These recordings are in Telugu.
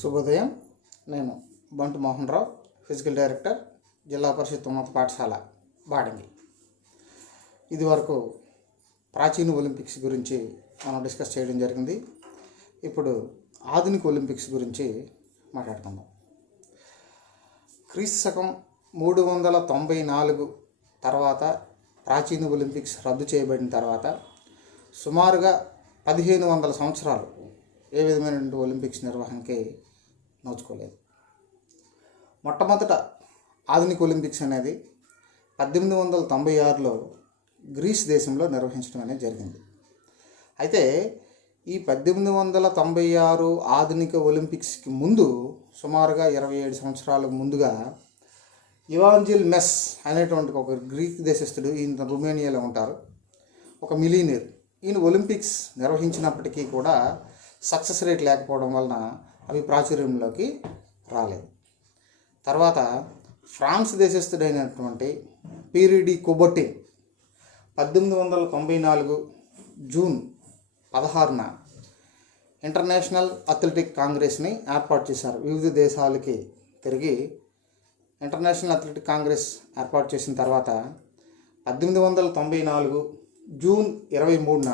శుభోదయం. నేను బంటు మోహన్ రావు, ఫిజికల్ డైరెక్టర్, జిల్లా పరిషత్ ఉన్నత పాఠశాల బాడంగి. ఇదివరకు ప్రాచీన ఒలింపిక్స్ గురించి మనం డిస్కస్ చేయడం జరిగింది. ఇప్పుడు ఆధునిక ఒలింపిక్స్ గురించి మాట్లాడుకుందాం. క్రీస్తు శకం 394 తర్వాత ప్రాచీన ఒలింపిక్స్ రద్దు చేయబడిన తర్వాత సుమారుగా 1500 సంవత్సరాలు ఏ విధమైనటువంటి ఒలింపిక్స్ నిర్వహణకి నోచుకోలేదు. మొట్టమొదట ఆధునిక ఒలింపిక్స్ అనేది 1896లో గ్రీస్ దేశంలో నిర్వహించడం అనేది జరిగింది. అయితే ఈ 1896 ఆధునిక ఒలింపిక్స్కి ముందు సుమారుగా 27 సంవత్సరాలకు ముందుగా ఇవాంజిల్ మెస్ అనేటువంటి ఒక గ్రీక్ దేశస్థుడు, ఈయన రొమేనియాలో ఉంటారు, ఒక మిలీనియర్. ఈయన ఒలింపిక్స్ నిర్వహించినప్పటికీ కూడా సక్సెస్ రేట్ లేకపోవడం వలన అవి ప్రాచుర్యంలోకి రాలేదు. తర్వాత ఫ్రాన్స్ దేశస్థుడైనటువంటి పీరీ డి కుబర్టిన్ 1894 జూన్ 16న ఇంటర్నేషనల్ అథ్లెటిక్ కాంగ్రెస్ని ఏర్పాటు చేశారు. వివిధ దేశాలకి తిరిగి ఇంటర్నేషనల్ అథ్లెటిక్ కాంగ్రెస్ ఏర్పాటు చేసిన తర్వాత 1894 జూన్ 23న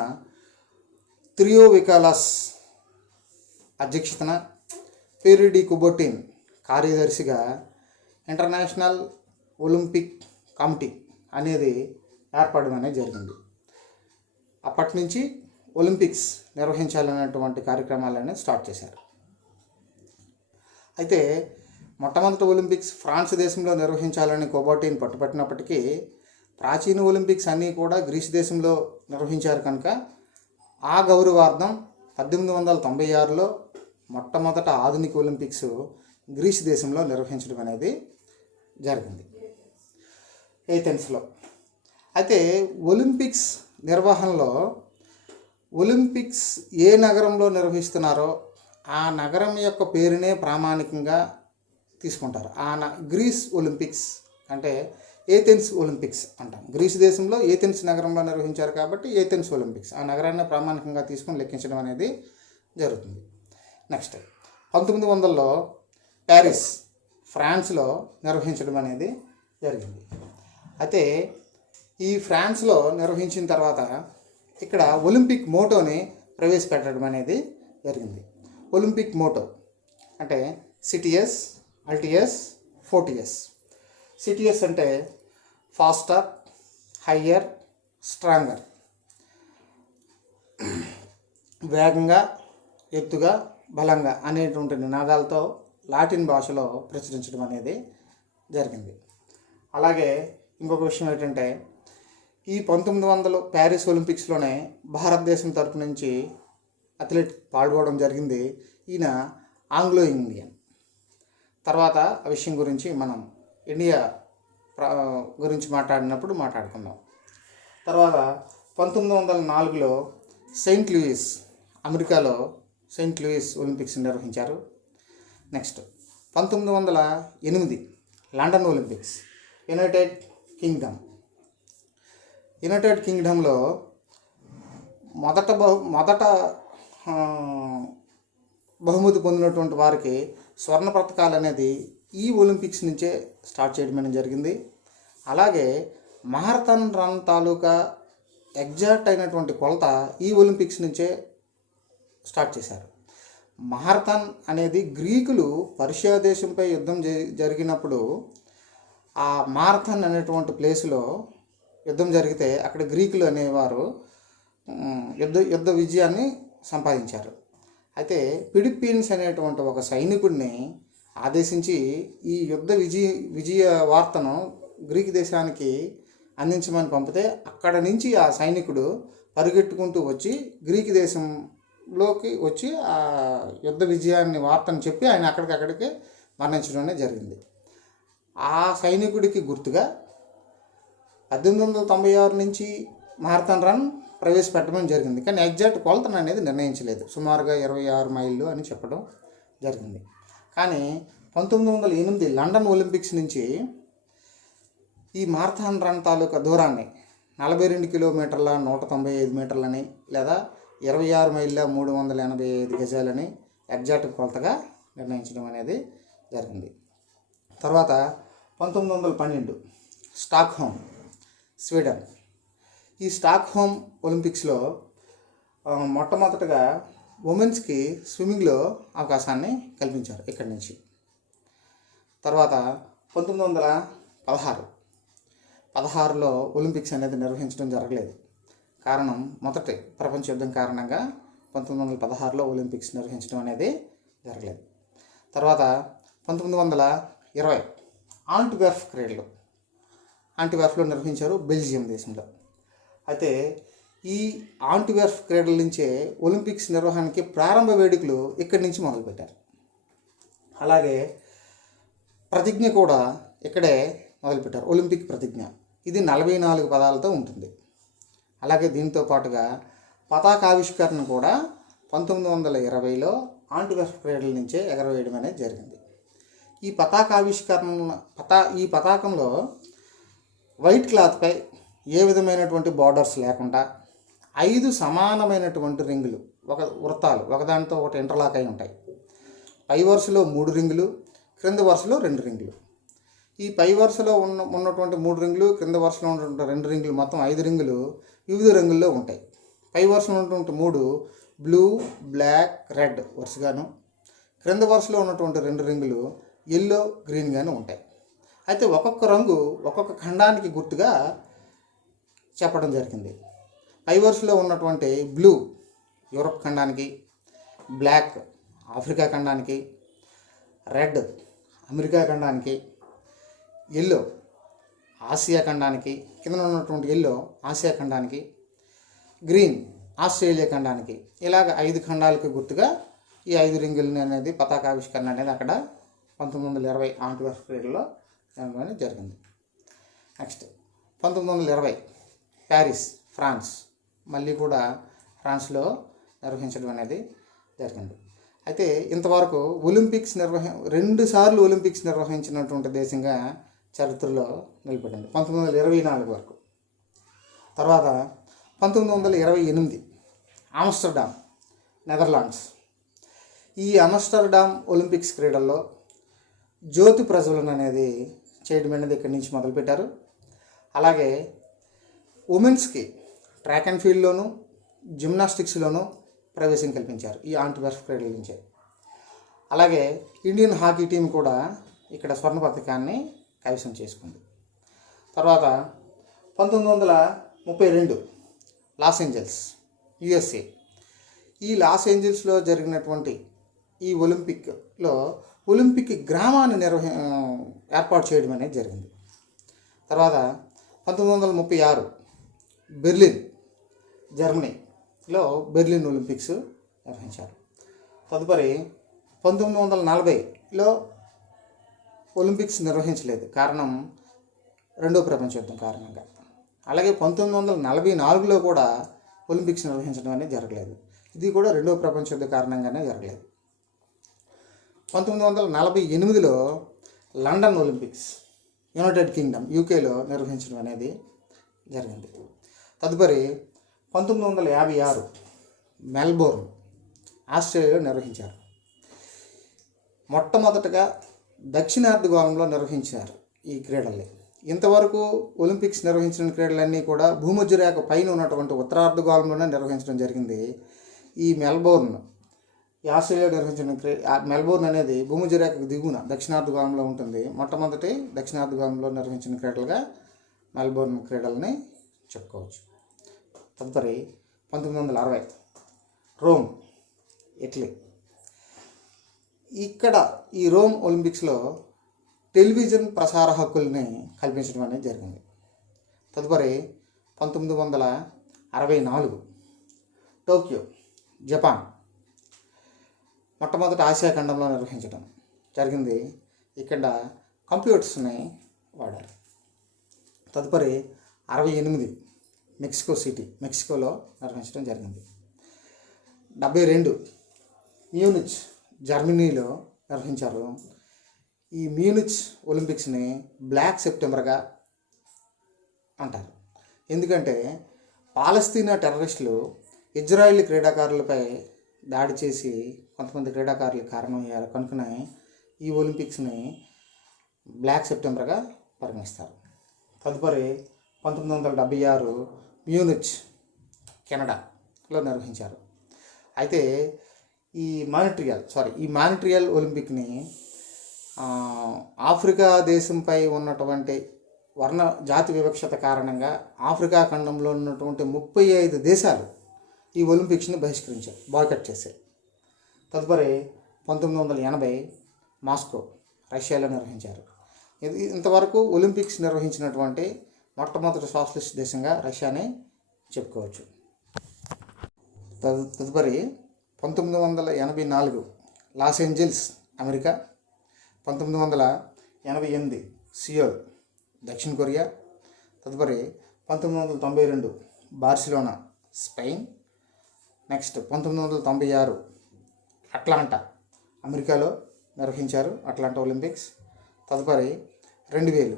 త్రియో వికాలాస్ అధ్యక్షతన పీరీ డి కుబర్టిన్ కార్యదర్శిగా ఇంటర్నేషనల్ ఒలింపిక్ కమిటీ అనేది ఏర్పడడం అనేది జరిగింది. అప్పటి నుంచి ఒలింపిక్స్ నిర్వహించాలనేటువంటి కార్యక్రమాలన్నీ స్టార్ట్ చేశారు. అయితే మొట్టమొదటి ఒలింపిక్స్ ఫ్రాన్స్ దేశంలో నిర్వహించాలని కుబర్టిన్ పట్టుపట్టినప్పటికీ ప్రాచీన ఒలింపిక్స్ అన్నీ కూడా గ్రీస్ దేశంలో నిర్వహించారు కనుక ఆ గౌరవార్థం 1896లో మొట్టమొదట ఆధునిక ఒలింపిక్స్ గ్రీస్ దేశంలో నిర్వహించడం అనేది జరిగింది, ఏథెన్స్లో. అయితే ఒలింపిక్స్ నిర్వహణలో ఒలింపిక్స్ ఏ నగరంలో నిర్వహిస్తున్నారో ఆ నగరం యొక్క పేరునే ప్రామాణికంగా తీసుకుంటారు. గ్రీస్ ఒలింపిక్స్ అంటే ఏథెన్స్ ఒలింపిక్స్ అంటాం. గ్రీస్ దేశంలో ఏథెన్స్ నగరంలో నిర్వహించారు కాబట్టి ఏథెన్స్ ఒలింపిక్స్, ఆ నగరాన్ని ప్రామాణికంగా తీసుకొని లెక్కించడం అనేది జరుగుతుంది. నెక్స్ట్ 1900లో ప్యారిస్ ఫ్రాన్స్లో నిర్వహించడం అనేది జరిగింది. అయితే ఈ ఫ్రాన్స్లో నిర్వహించిన తర్వాత ఇక్కడ ఒలింపిక్ మోటోని ప్రవేశపెట్టడం అనేది జరిగింది. ఒలింపిక్ మోటో అంటే సిటిఎస్, అల్టిఎస్, ఫోర్టిఎస్. సిటిఎస్ అంటే ఫాస్టర్, హయ్యర్, స్ట్రాంగర్, వేగంగా, ఎత్తుగా, బలంగా అనేటువంటి నినాదాలతో లాటిన్ భాషలో ప్రచురించడం అనేది జరిగింది. అలాగే ఇంకొక విషయం ఏంటంటే ఈ 1900 ప్యారిస్ ఒలింపిక్స్లోనే భారతదేశం తరపు నుంచి అథ్లెట్ పాల్గొనడం జరిగింది. ఈయన ఆంగ్లో ఇండియన్. తర్వాత ఆ విషయం గురించి మనం ఇండియా గురించి మాట్లాడినప్పుడు మాట్లాడుకుందాం. తర్వాత 1904లో సెయింట్ లూయిస్, అమెరికాలో సెయింట్ లూయిస్ ఒలింపిక్స్ నిర్వహించారు. నెక్స్ట్ 1908 లండన్ ఒలింపిక్స్, యునైటెడ్ కింగ్డమ్లో మొదట బహుమతి పొందినటువంటి వారికి స్వర్ణ పతకాలు అనేది ఈ ఒలింపిక్స్ నుంచే స్టార్ట్ చేయడం అనేది జరిగింది. అలాగే మారథాన్ రన్ తాలూకా ఎగ్జాక్ట్ అయినటువంటి కొలత ఈ ఒలింపిక్స్ నుంచే స్టార్ట్ చేశారు. మారథాన్ అనేది గ్రీకులు పర్షియా దేశంపై యుద్ధం జరిగినప్పుడు ఆ మారథాన్ అనేటువంటి ప్లేస్లో యుద్ధం జరిగితే అక్కడ గ్రీకులు అనేవారు యుద్ధ విజయాన్ని సంపాదించారు. అయితే ఫిలిప్పీన్స్ అనేటువంటి ఒక సైనికుడిని ఆదేశించి ఈ యుద్ధ విజయ వార్తను గ్రీక్ దేశానికి అందించమని పంపితే అక్కడ నుంచి ఆ సైనికుడు పరిగెట్టుకుంటూ వచ్చి గ్రీక్ దేశంలోకి వచ్చి ఆ యుద్ధ విజయాన్ని వార్తను చెప్పి ఆయన అక్కడికి మరణించడం జరిగింది. ఆ సైనికుడికి గుర్తుగా 1896 నుంచి మారథాన్ రన్ ప్రవేశపెట్టడం జరిగింది. కానీ ఎగ్జాక్ట్ కొలతను అనేది నిర్ణయించలేదు. సుమారుగా 26 మైళ్ళు అని చెప్పడం జరిగింది. కానీ 1908 లండన్ ఒలింపిక్స్ నుంచి ఈ మారథాన్ రన్ తాలూకా దూరాన్ని 42 కిలోమీటర్ల 195 మీటర్లని లేదా 26 మైళ్ళ 385 గజాలని ఎగ్జాక్ట్ కొలతగా నిర్ణయించడం అనేది జరిగింది. తర్వాత 1912 స్టాక్హోమ్, స్వీడన్. ఈ స్టాక్హోమ్ ఒలింపిక్స్లో మొట్టమొదటగా ఉమెన్స్కి స్విమ్మింగ్లో అవకాశాన్ని కల్పించారు ఇక్కడి నుంచి. తర్వాత 1916లో ఒలింపిక్స్ అనేది నిర్వహించడం జరగలేదు. కారణం మొదటి ప్రపంచ యుద్ధం కారణంగా 1916లో ఒలింపిక్స్ నిర్వహించడం అనేది జరగలేదు. తర్వాత 1920 ఆంట్వెర్ప్ క్రీడలు ఆంట్వెర్ప్లో నిర్వహించారు, బెల్జియం దేశంలో. అయితే ఈ ఆంట్వెర్ప్ క్రీడల నుంచే ఒలింపిక్స్ నిర్వహణకి ప్రారంభ వేడుకలు ఇక్కడి నుంచి మొదలుపెట్టారు. అలాగే ప్రతిజ్ఞ కూడా ఇక్కడే మొదలుపెట్టారు, ఒలింపిక్ ప్రతిజ్ఞ. ఇది 44 పదాలతో ఉంటుంది. అలాగే దీంతో పాటుగా పతాకావిష్కరణ కూడా 1920లో ఆంట్వెర్ప్ క్రీడల నుంచే ఎగరవేయడం అనేది జరిగింది. ఈ పతాకంలో వైట్ క్లాత్పై ఏ విధమైనటువంటి బార్డర్స్ లేకుండా 5 సమానమైనటువంటి రింగులు, వృత్తాలు ఒకదానితో ఒకటి ఇంటర్లాక్ అయి ఉంటాయి. పై వరుసలో 3 రింగులు, క్రింద వరుసలో 2 రింగులు. ఈ పై వరుసలో ఉన్నటువంటి 3 రింగులు, క్రింద వరుసలో ఉన్నటువంటి 2 రింగులు, మొత్తం 5 రింగులు వివిధ రంగుల్లో ఉంటాయి. పై వరుసలో ఉన్నటువంటి 3 బ్లూ, బ్లాక్, రెడ్ వరుసగాను, క్రింద వరుసలో ఉన్నటువంటి 2 రింగులు ఎల్లో, గ్రీన్గాను ఉంటాయి. అయితే ఒక్కొక్క రంగు ఒక్కొక్క ఖండానికి గుర్తుగా చెప్పడం జరిగింది. పై వరుసలో ఉన్నటువంటి బ్లూ యూరప్ ఖండానికి, బ్లాక్ ఆఫ్రికా ఖండానికి, రెడ్ అమెరికా ఖండానికి, ఎల్లో ఆసియా ఖండానికి, కింద ఉన్నటువంటి ఎల్లో ఆసియా ఖండానికి, గ్రీన్ ఆస్ట్రేలియా ఖండానికి. ఇలాగ 5 ఖండాలకు గుర్తుగా ఈ 5 రింగులని అనేది పతాకావిష్కరణ అనేది అక్కడ 1920 ఆంట్వెర్ప్ క్రీడల్లో జరిగింది. Next 1920 Paris, France. మళ్ళీ కూడా ఫ్రాన్స్లో నిర్వహించడం అనేది జరిగింది. అయితే ఇంతవరకు ఒలింపిక్స్ 2 సార్లు ఒలింపిక్స్ నిర్వహించినటువంటి దేశంగా చరిత్రలో నిలబడింది 1924 వరకు. తర్వాత 1928 ఆమ్స్టర్డామ్, నెదర్లాండ్స్. ఈ ఆమ్స్టర్డామ్ ఒలింపిక్స్ క్రీడల్లో జ్యోతి ప్రజ్వలన అనేది చేయడం అనేది ఇక్కడి నుంచి మొదలుపెట్టారు. అలాగే ఉమెన్స్కి ట్రాక్ అండ్ ఫీల్డ్లోను, జిమ్నాస్టిక్స్లోనూ ప్రవేశం కల్పించారు ఈ ఆంట్వెర్ప్ క్రీడల నుంచే. అలాగే ఇండియన్ హాకీ టీం కూడా ఇక్కడ స్వర్ణ పథకాన్ని కైవసం చేసుకుంది. తర్వాత 1932 లాస్ ఏంజల్స్, యుఎస్ఏ. ఈ లాస్ ఏంజల్స్లో జరిగినటువంటి ఈ ఒలింపిక్లో ఒలింపిక్ గ్రామాన్ని ఏర్పాటు చేయడం అనేది జరిగింది. తర్వాత 1936 బెర్లిన్, జర్మనీలో బెర్లిన్ ఒలింపిక్స్ నిర్వహించారు. తదుపరి 1940లో ఒలింపిక్స్ నిర్వహించలేదు, కారణం 2వ ప్రపంచ యుద్ధం కారణంగా. అలాగే 1944లో కూడా ఒలింపిక్స్ నిర్వహించడం అనేది జరగలేదు. ఇది కూడా 2వ ప్రపంచ యుద్ధ కారణంగానే జరగలేదు. 1948లో లండన్ ఒలింపిక్స్, యునైటెడ్ కింగ్డమ్ యూకేలో నిర్వహించడం అనేది జరిగింది. తదుపరి 1956 మెల్బోర్న్, ఆస్ట్రేలియాలో నిర్వహించారు. మొట్టమొదటగా దక్షిణార్ధగోళంలో నిర్వహించారు ఈ క్రీడల్ని. ఇంతవరకు ఒలింపిక్స్ నిర్వహించిన క్రీడలన్నీ కూడా భూమధ్య రేఖ పైన ఉన్నటువంటి ఉత్తరార్ధగోళంలోనే నిర్వహించడం జరిగింది. ఈ మెల్బోర్న్, ఈ ఆస్ట్రేలియా నిర్వహించిన మెల్బోర్న్ అనేది భూమధ్య రేఖకు దిగువన దక్షిణార్ధగోళంలో ఉంటుంది. మొట్టమొదటి దక్షిణార్ధగోళంలో నిర్వహించిన క్రీడలుగా మెల్బోర్న్ క్రీడలని చెప్పుకోవచ్చు. తదుపరి 1960 రోమ్, ఇటలీ. ఇక్కడ ఈ రోమ్ ఒలింపిక్స్లో టెలివిజన్ ప్రసార హక్కుల్ని కల్పించడం అనేది జరిగింది. తదుపరి 1964 టోక్యో, జపాన్. మొట్టమొదటి ఆసియా ఖండంలో నిర్వహించడం జరిగింది. ఇక్కడ కంప్యూటర్స్ని వాడారు. తదుపరి 68 మెక్సికో సిటీ, మెక్సికోలో నిర్వహించడం జరిగింది. 72 మ్యూనిచ్, జర్మనీలో నిర్వహించారు. ఈ మ్యూనిచ్ ఒలింపిక్స్ని బ్లాక్ సెప్టెంబర్గా అంటారు. ఎందుకంటే పాలస్తీనా టెర్రరిస్టులు ఇజ్రాయిల్ క్రీడాకారులపై దాడి చేసి కొంతమంది క్రీడాకారులు కారణమయ్యారు కనుకనే ఈ ఒలింపిక్స్ని బ్లాక్ సెప్టెంబర్గా పరిగణిస్తారు. తదుపరి 1976 మ్యూనిచ్ కెనడాలో నిర్వహించారు. అయితే ఈ మానిట్రియల్ ఒలింపిక్ని ఆఫ్రికా దేశంపై ఉన్నటువంటి వర్ణ జాతి వివక్షత కారణంగా ఆఫ్రికా ఖండంలో ఉన్నటువంటి 35 దేశాలు ఈ ఒలింపిక్స్ని బహిష్కరించారు, బాయ్కట్ చేశాయి. తదుపరి 1980 మాస్కో రష్యాలో నిర్వహించారు. ఇంతవరకు ఒలింపిక్స్ నిర్వహించినటువంటి మొట్టమొదటి సోషలిస్ట్ దేశంగా రష్యానే చెప్పుకోవచ్చు. తదుపరి 1984 లాస్ ఏంజల్స్ అమెరికా, 1988 సియోల్ దక్షిణ కొరియా, తదుపరి 1992 బార్సిలోనా స్పెయిన్, నెక్స్ట్ 1996 అట్లాంటా అమెరికాలో నిర్వహించారు, అట్లాంటా ఒలింపిక్స్. తదుపరి 2000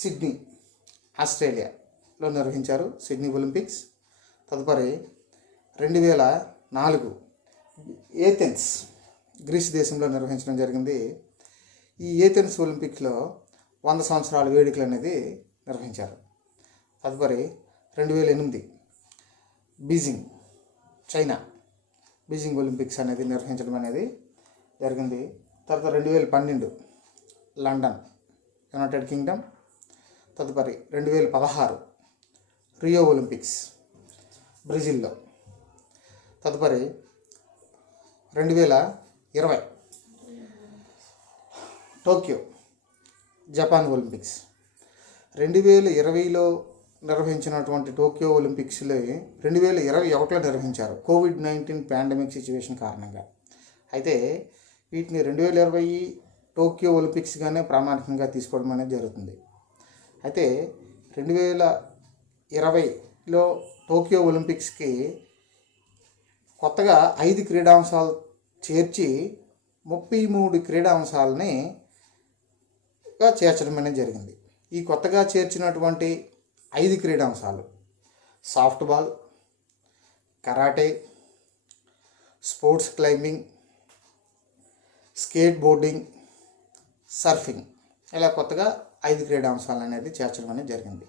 సిడ్నీ ఆస్ట్రేలియాలో నిర్వహించారు, సిడ్నీ ఒలింపిక్స్. తదుపరి 2004 ఏథెన్స్ గ్రీస్ దేశంలో నిర్వహించడం జరిగింది. ఈ ఏథెన్స్ ఒలింపిక్స్లో 100 సంవత్సరాల వేడుకలు అనేది నిర్వహించారు. తదుపరి 2008 బీజింగ్ చైనా బీజింగ్ ఒలింపిక్స్ అనేది నిర్వహించడం అనేది జరిగింది. తర్వాత 2012 లండన్ యునైటెడ్ కింగ్డమ్. తదుపరి 2016 రియో ఒలింపిక్స్ బ్రెజిల్లో. తదుపరి 2020 టోక్యో జపాన్ ఒలింపిక్స్. 2020లో నిర్వహించినటువంటి టోక్యో ఒలింపిక్స్లో 2021లో నిర్వహించారు కోవిడ్-19 పాండమిక్ సిచ్యువేషన్ కారణంగా. అయితే వీటిని 2020 టోక్యో ఒలింపిక్స్గానే ప్రామాణికంగా తీసుకోవడం అనేది జరుగుతుంది. అయితే 2020లో టోక్యో ఒలింపిక్స్కి కొత్తగా 5 క్రీడాంశాలు చేర్చి 33 క్రీడాంశాలని చేర్చడం అనేది జరిగింది. ఈ కొత్తగా చేర్చినటువంటి 5 క్రీడాంశాలు softball, karate, sports climbing, skateboarding, surfing, ఇలా కొత్తగా 5 క్రీడాంశాలు అనేది చేర్చడం అనేది జరిగింది.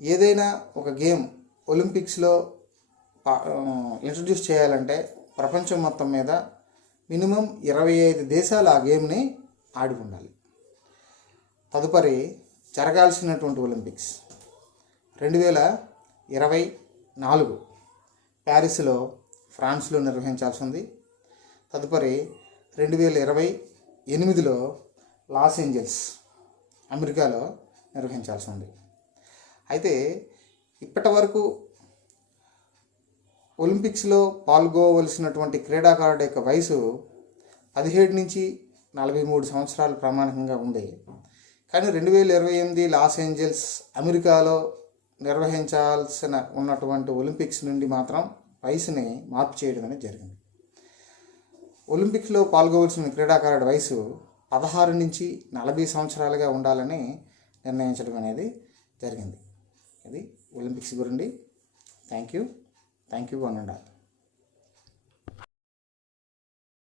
ఏదైనా ఒక గేమ్ ఒలింపిక్స్లో ఇంట్రడ్యూస్ చేయాలంటే ప్రపంచం మొత్తం మీద మినిమం 25 దేశాలు ఆ గేమ్ని ఆడి ఉండాలి. తదుపరి జరగాల్సినటువంటి ఒలింపిక్స్ 2024 ప్యారిస్లో ఫ్రాన్స్లో నిర్వహించాల్సి ఉంది. తదుపరి 2028లో లాస్ ఏంజల్స్ అమెరికాలో నిర్వహించాల్సి ఉంది. అయితే ఇప్పటి వరకు ఒలింపిక్స్లో పాల్గొవలసినటువంటి క్రీడాకారుడి యొక్క వయసు 17 నుంచి 43 సంవత్సరాలు ప్రామాణికంగా ఉంది. కానీ 2028 లాస్ ఏంజల్స్ అమెరికాలో నిర్వహించాల్సిన ఉన్నటువంటి ఒలింపిక్స్ నుండి మాత్రం వయసుని మార్పు చేయడం అనేది జరిగింది. ఒలింపిక్స్లో పాల్గొవలసిన క్రీడాకారుడి వయసు 16 నుంచి 40 సంవత్సరాలుగా ఉండాలని నిర్ణయించడం అనేది జరిగింది. ఇది ఒలింపిక్స్ గురించి. Thank you one and all.